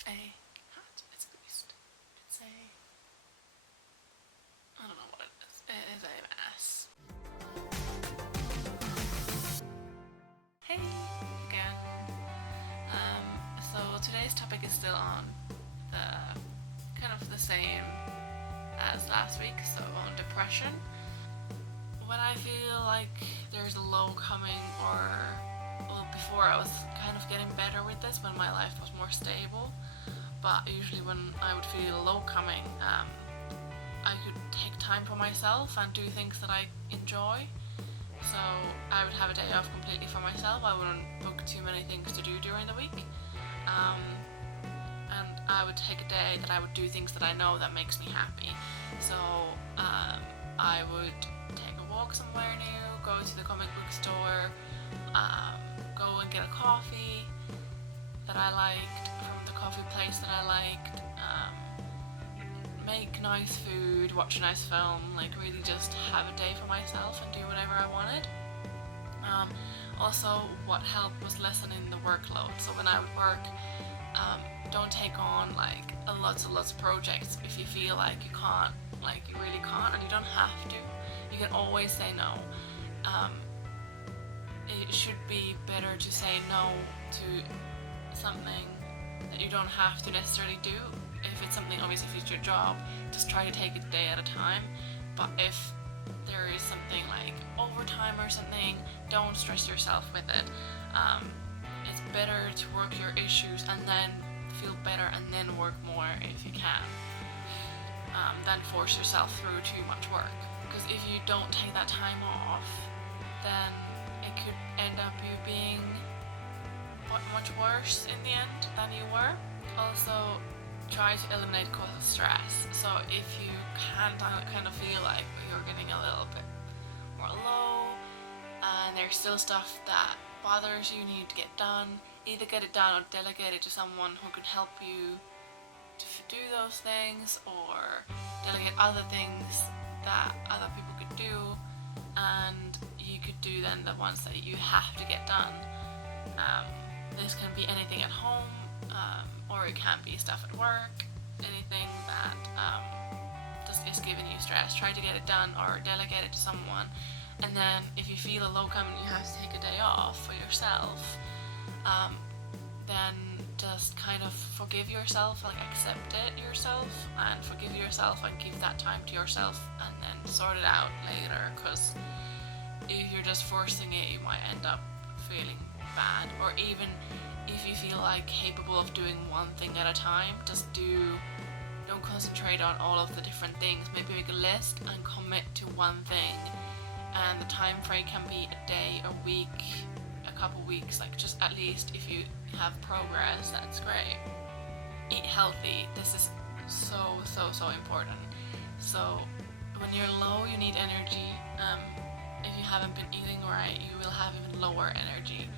It's a hat. It's a beast. It's a... I don't know what it is. It is a mess. Hey again. So today's topic is still on the kind of the same as last week, so on depression. When I feel like there's a low coming, or well, before I was kind of getting better with this when my life was more stable, but usually when I would feel low coming, I could take time for myself and do things that I enjoy. So I would have a day off completely for myself. I wouldn't book too many things to do during the week. And I would take a day that I would do things that I know that makes me happy. So I would take a walk somewhere new, go to the comic book store, go and get a coffee that I liked from the coffee place that I liked, make nice food, watch a nice film, like really just have a day for myself and do whatever I wanted. Also, what helped was lessening the workload. So when I would work, don't take on like lots of projects if you feel like you can't, like you really can't, and you don't have to. You can always say no. It should be better to say no to something that you don't have to necessarily do. If it's something, obviously if it's your job, just try to take it a day at a time. But if there is something like overtime or something, don't stress yourself with it. It's better to work your issues and then feel better and then work more if you can, than force yourself through too much work. Because if you don't take that time off, then it could end up you being much worse in the end than you were. Also, try to eliminate cause of stress. So if you can kind of feel like you're getting a little bit more low and there's still stuff that bothers you need to get done, either get it done or delegate it to someone who can help you to do those things, or delegate other things that other people could do, and you could do then the ones that you have to get done. This can be anything at home, or it can be stuff at work, anything that just is giving you stress. Try to get it done or delegate it to someone. And then if you feel a low coming, you have to take a day off for yourself, then just kind of forgive yourself, like accept it yourself and forgive yourself and give that time to yourself, and then sort it out later. Because if you're just forcing it, you might end up feeling bad. Or even if you feel like capable of doing one thing at a time, don't concentrate on all of the different things. Maybe make a list and commit to one thing, and the time frame can be a day, a week, a couple weeks. Like, just at least if you have progress, that's great. Eat healthy. This is so important. So when you're low, you need energy. If you haven't been eating right, you will have even lower energy.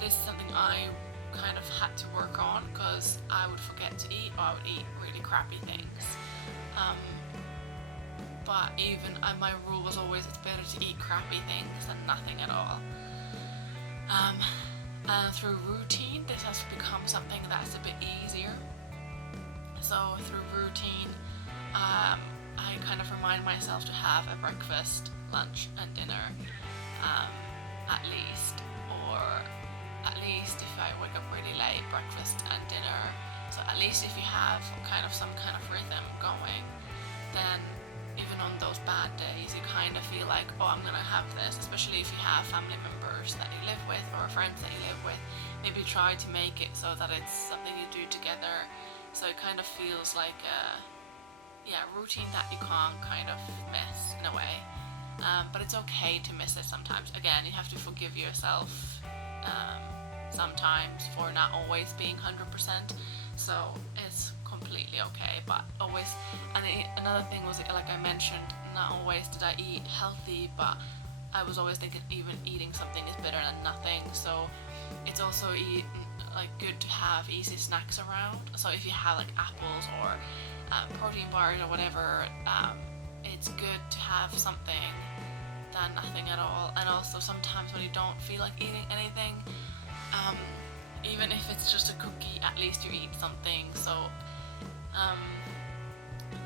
This is something I kind of had to work on, because I would forget to eat, or I would eat really crappy things. But even my rule was always, it's better to eat crappy things than nothing at all. And through routine, this has become something that's a bit easier. So through routine, I kind of remind myself to have a breakfast, lunch and dinner, at least. Or at least if I wake up really late, breakfast and dinner. So at least if you have some kind of rhythm going, then even on those bad days, you kind of feel like, oh, I'm gonna have this. Especially if you have family members that you live with or friends that you live with, maybe try to make it so that it's something you do together. So it kind of feels like a routine that you can't kind of miss in a way. But it's okay to miss it sometimes. Again, you have to forgive yourself sometimes for not always being 100%. So it's completely okay, but always. And another thing was, like I mentioned, not always did I eat healthy, but I was always thinking even eating something is better than nothing. So it's also good to have easy snacks around. So if you have like apples or protein bars or whatever, it's good to have something than nothing at all. And also sometimes when you don't feel like eating anything, even if it's just a cookie at at least you eat something. So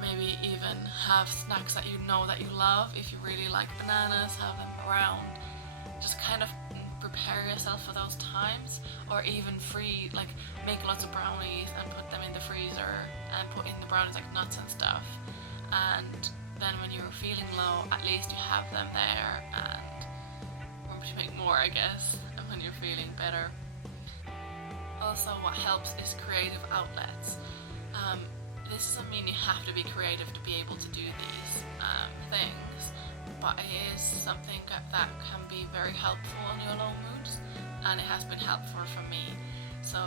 maybe even have snacks that you know that you love. If you really like bananas, have them around. Just kind of prepare yourself for those times, or even make lots of brownies and put them in the freezer and put in the brownies like nuts and stuff, and then when you're feeling low, at least you have them there and room to make more, I guess, when you're feeling better. Also, what helps is creative outlets. This doesn't mean you have to be creative to be able to do these things, but it is something that can be very helpful in your low moods, and it has been helpful for me. So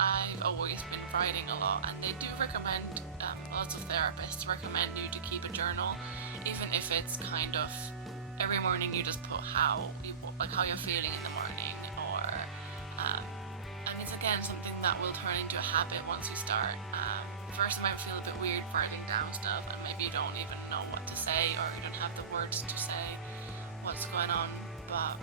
I've always been writing a lot, and they do recommend, lots of therapists recommend you to keep a journal, even if it's kind of every morning you just put how you're feeling in the morning, or and it's again something that will turn into a habit once you start. First it might feel a bit weird writing down stuff, and maybe you don't even know what to say, or you don't have the words to say what's going on, but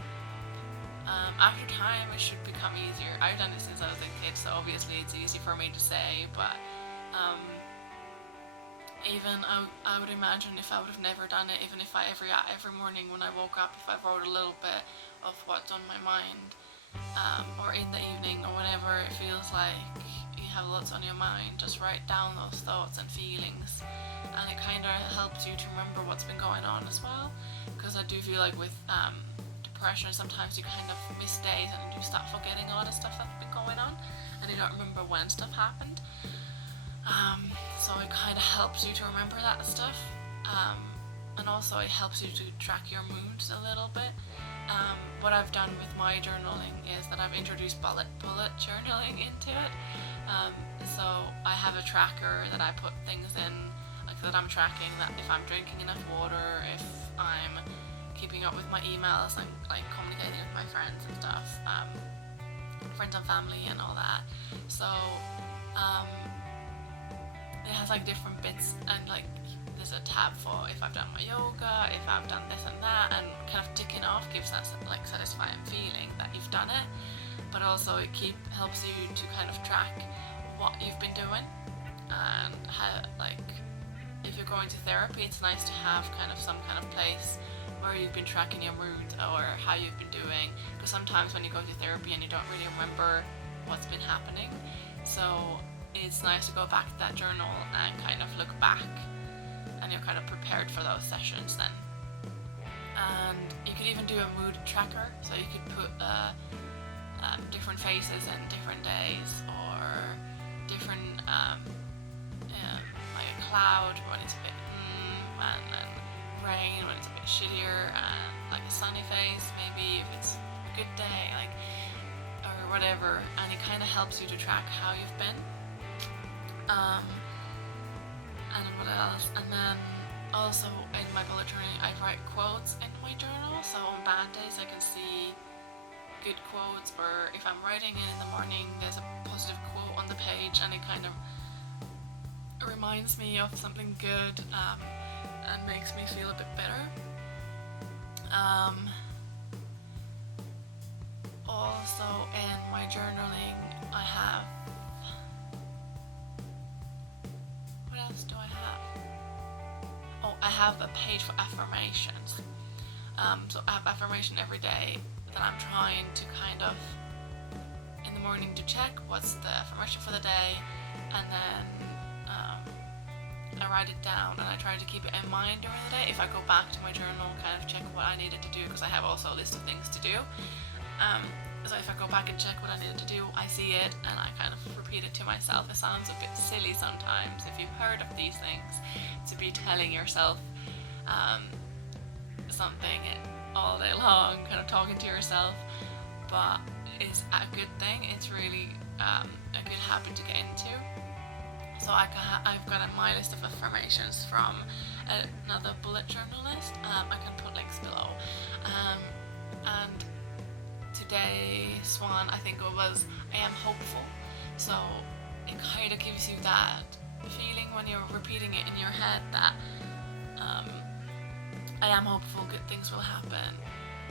after time it should become easier. I've done it since I was a kid, so obviously it's easy for me to say, but even I would imagine if I would have never done it, even if every morning when I woke up, if I wrote a little bit of what's on my mind, or in the evening or whenever it feels like you have lots on your mind, just write down those thoughts and feelings, and it kind of helps you to remember what's been going on as well, because I do feel like with depression sometimes you kind of miss days and you start forgetting a lot of stuff that's been going on and you don't remember when stuff happened. So it kind of helps you to remember that stuff, and also it helps you to track your moods a little bit. What I've done with my journaling is that I've introduced bullet journaling into it. So I have a tracker that I put things in, like that I'm tracking, that if I'm drinking enough water, if I'm keeping up with my emails and like communicating with my friends and stuff, friends and family and all that. So it has like different bits, and like there's a tab for if I've done my yoga, if I've done this and that, and kind of ticking off gives that like satisfying feeling that you've done it, but also it helps you to kind of track what you've been doing, and how, like, if you're going to therapy, it's nice to have kind of some kind of place where you've been tracking your mood or how you've been doing, because sometimes when you go to therapy and you don't really remember what's been happening, so it's nice to go back to that journal and kind of look back, and you're kind of prepared for those sessions then. And you could even do a mood tracker, so you could put different faces in different days, or different like a cloud when it's a bit and then rain when it's a bit shittier, and like a sunny face maybe if it's a good day, like, or whatever, and it kind of helps you to track how you've been. And what else? And then also in my bullet journaling I write quotes in my journal, so on bad days I can see good quotes, or if I'm writing it in the morning there's a positive quote on the page and it kind of reminds me of something good, and makes me feel a bit better. Also in my journaling I have, what else do I have? Oh, I have a page for affirmations. So I have affirmation every day that I'm trying to kind of in the morning to check what's the affirmation for the day, and then I write it down and I try to keep it in mind during the day. If I go back to my journal, kind of check what I needed to do, because I have also a list of things to do. So if I go back and check what I needed to do, I see it and I kind of repeat it to myself. It sounds a bit silly sometimes if you've heard of these things, to be telling yourself something all day long, kind of talking to yourself, but it's a good thing. It's really a good habit to get into. So I've got my list of affirmations from another bullet journal list. I can put links below. And today's one, I think it was, I am hopeful. So it kind of gives you that feeling when you're repeating it in your head that I am hopeful, good things will happen.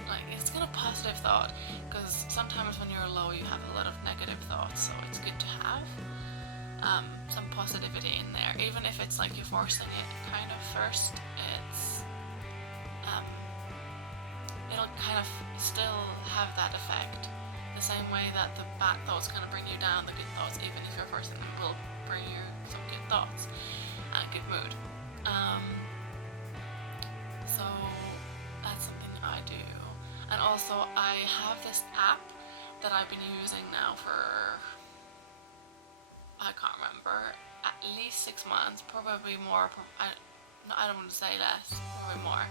Like, it's kind of positive thought, because sometimes when you're low you have a lot of negative thoughts, so it's good to have. positivity in there, even if it's like you're forcing it kind of first. It'll kind of still have that effect. The same way that the bad thoughts kind of bring you down, the good thoughts, even if you're forcing them, will bring you some good thoughts and good mood. So that's something I do. And also I have this app that I've been using now for, I can't remember, at least 6 months, probably more. I don't want to say less, probably more.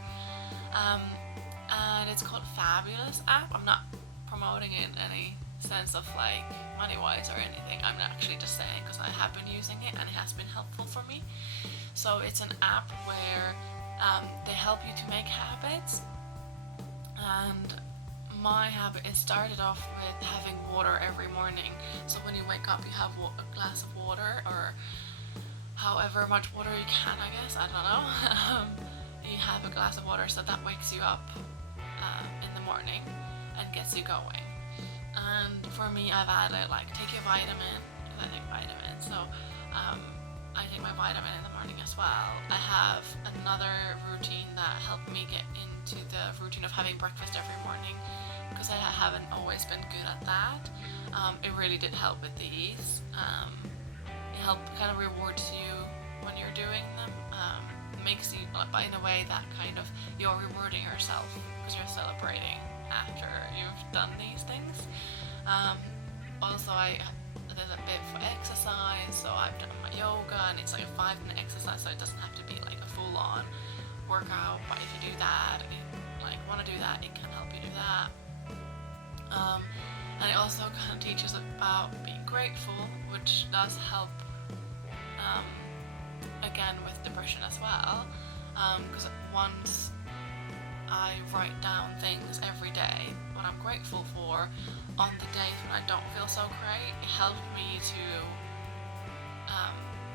And it's called Fabulous app. I'm not promoting it in any sense of like money wise or anything. I'm actually just saying because I have been using it and it has been helpful for me. So it's an app where they help you to make habits, and my habit, it started off with having water every morning. So when you wake up, you have a glass of water, or however much water you can, I guess, I don't know. You have a glass of water, so that wakes you up in the morning and gets you going. And for me, I've added like take your vitamin, because I take vitamins, so I take my vitamin in the morning as well. I have another routine that helped me get into the routine of having breakfast every morning, because I haven't always been good at that. It really did help with these. It helped, kind of rewards you when you're doing them. Makes you, but in a way that kind of you're rewarding yourself because you're celebrating after you've done these things. Also, there's a bit for exercise, so I've done my yoga, and it's like a 5-minute exercise, so it doesn't have to be like a full-on workout. But if you do that, want to do that, it can help you do that. And it also kind of teaches about being grateful, which does help. Again with depression as well, because once I write down things every day what I'm grateful for on the days when I don't feel so great, it helped me to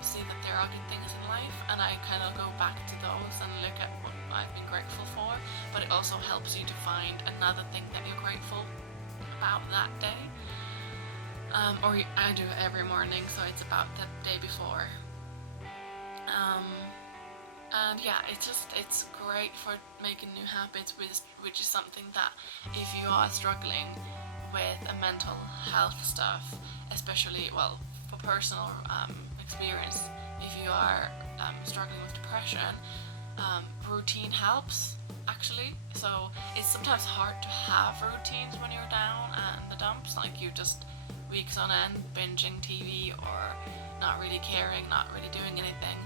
see that there are good things in life, and I kind of go back to those and look at what I've been grateful for. But it also helps you to find another thing that you're grateful about that day, I do it every morning, so it's about the day before. And yeah, it's great for making new habits, which is something that if you are struggling with a mental health stuff, especially, well, for personal experience, if you are struggling with depression, routine helps actually. So it's sometimes hard to have routines when you're down and the dumps, like you just weeks on end binging TV or not really caring, not really doing anything.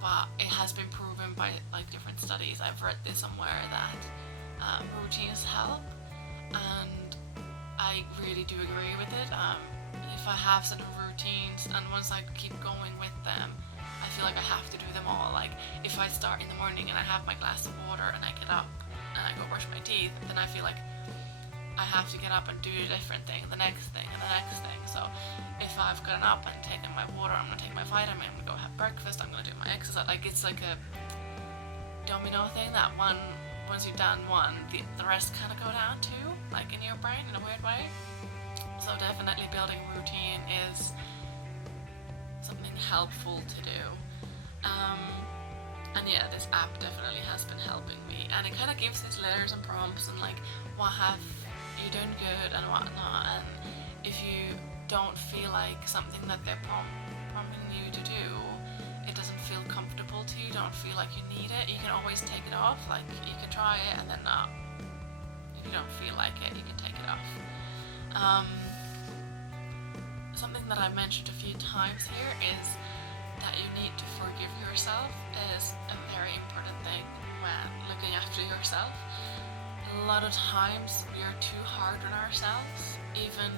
But it has been proven by like different studies, I've read this somewhere, that routines help, and I really do agree with it. If I have certain routines and once I keep going with them, I feel like I have to do them all. Like if I start in the morning and I have my glass of water and I get up and I go brush my teeth, then I feel like I have to get up and do a different thing, the next thing, and the next thing. So if I've gotten up and taken my water, I'm gonna take my vitamin, I'm gonna go have breakfast, I'm gonna do my exercise. Like it's like a domino thing that once you've done one, the rest kind of go down too, like in your brain in a weird way. So definitely building routine is something helpful to do. And yeah, this app definitely has been helping me, and it kind of gives these letters and prompts and like what have you done good and whatnot. And if you don't feel like something that they're prompting you to do, it doesn't feel comfortable to you, don't feel like you need it, you can always take it off. Like you can try it and then not. If you don't feel like it, you can take it off. Something that I mentioned a few times here is that you need to forgive yourself is a very important thing when looking after yourself. A lot of times we are too hard on ourselves. Even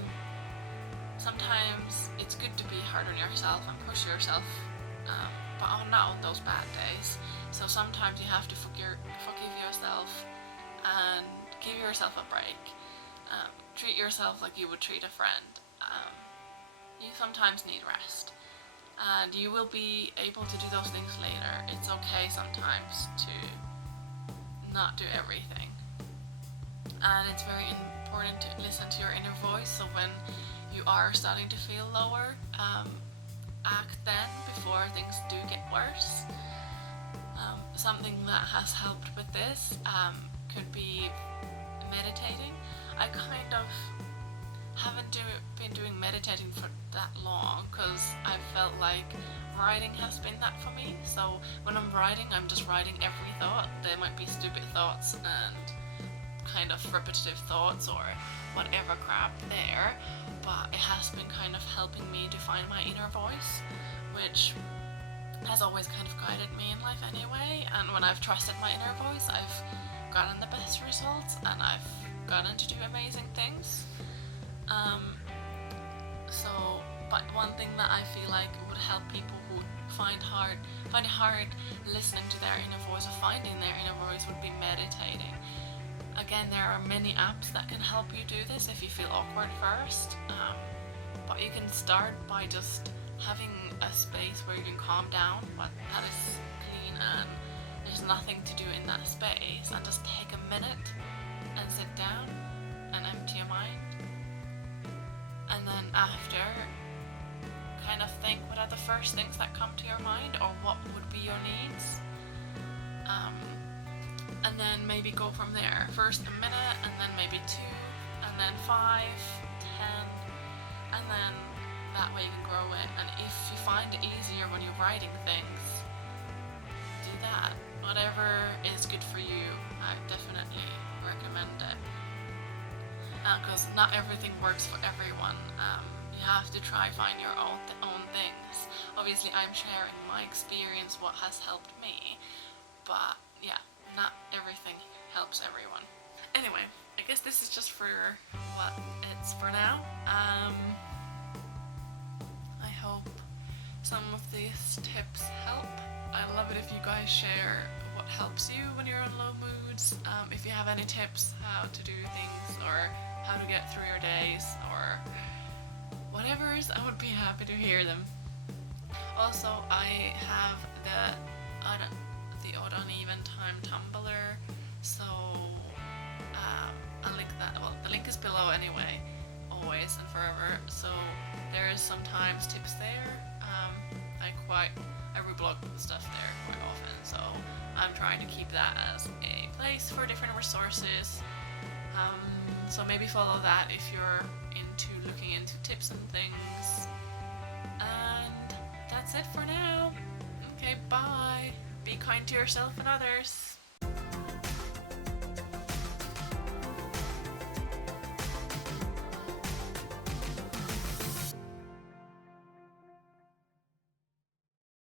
sometimes it's good to be hard on yourself and push yourself, but not on those bad days. So sometimes you have to forgive yourself and give yourself a break. Treat yourself like you would treat a friend. You sometimes need rest, and you will be able to do those things later. It's okay sometimes to not do everything. And it's very important to listen to your inner voice. So when you are starting to feel lower, act then before things do get worse. Something that has helped with this could be meditating. I kind of haven't been doing meditating for that long because I felt like writing has been that for me. So when I'm writing, I'm just writing every thought. There might be stupid thoughts and kind of repetitive thoughts or whatever crap there, but it has been kind of helping me to find my inner voice, which has always kind of guided me in life anyway. And when I've trusted my inner voice, I've gotten the best results and I've gotten to do amazing things. But one thing that I feel like would help people who find it hard listening to their inner voice or finding their inner voice would be meditating. Again, there are many apps that can help you do this if you feel awkward first, but you can start by just having a space where you can calm down, but that is clean and there's nothing to do in that space, and just take a minute and sit down and empty your mind. And then after, kind of think what are the first things that come to your mind, or what would be your needs, and then maybe go from there. First a minute, and then maybe 2, and then 5, 10, and then that way you can grow it. And if you find it easier when you're writing things, do that. Whatever is good for you, I definitely recommend it. Because not everything works for everyone. You have to try find your own things. Obviously, I'm sharing my experience, what has helped me, but yeah, not everything helps everyone. Anyway, I guess this is just for what it's for now. I hope some of these tips help. I love it if you guys share what helps you when you're in low moods. If you have any tips how to do things or how to get through your days or whatever, I would be happy to hear them. Also, I have the odd uneven time Tumblr, so I'll link that. Well, the link is below anyway, always and forever. So there is sometimes tips there. I reblog stuff there quite often, so I'm trying to keep that as a place for different resources. So maybe follow that if you're into looking into tips and things. And that's it for now. Okay, bye. Be kind to yourself and others.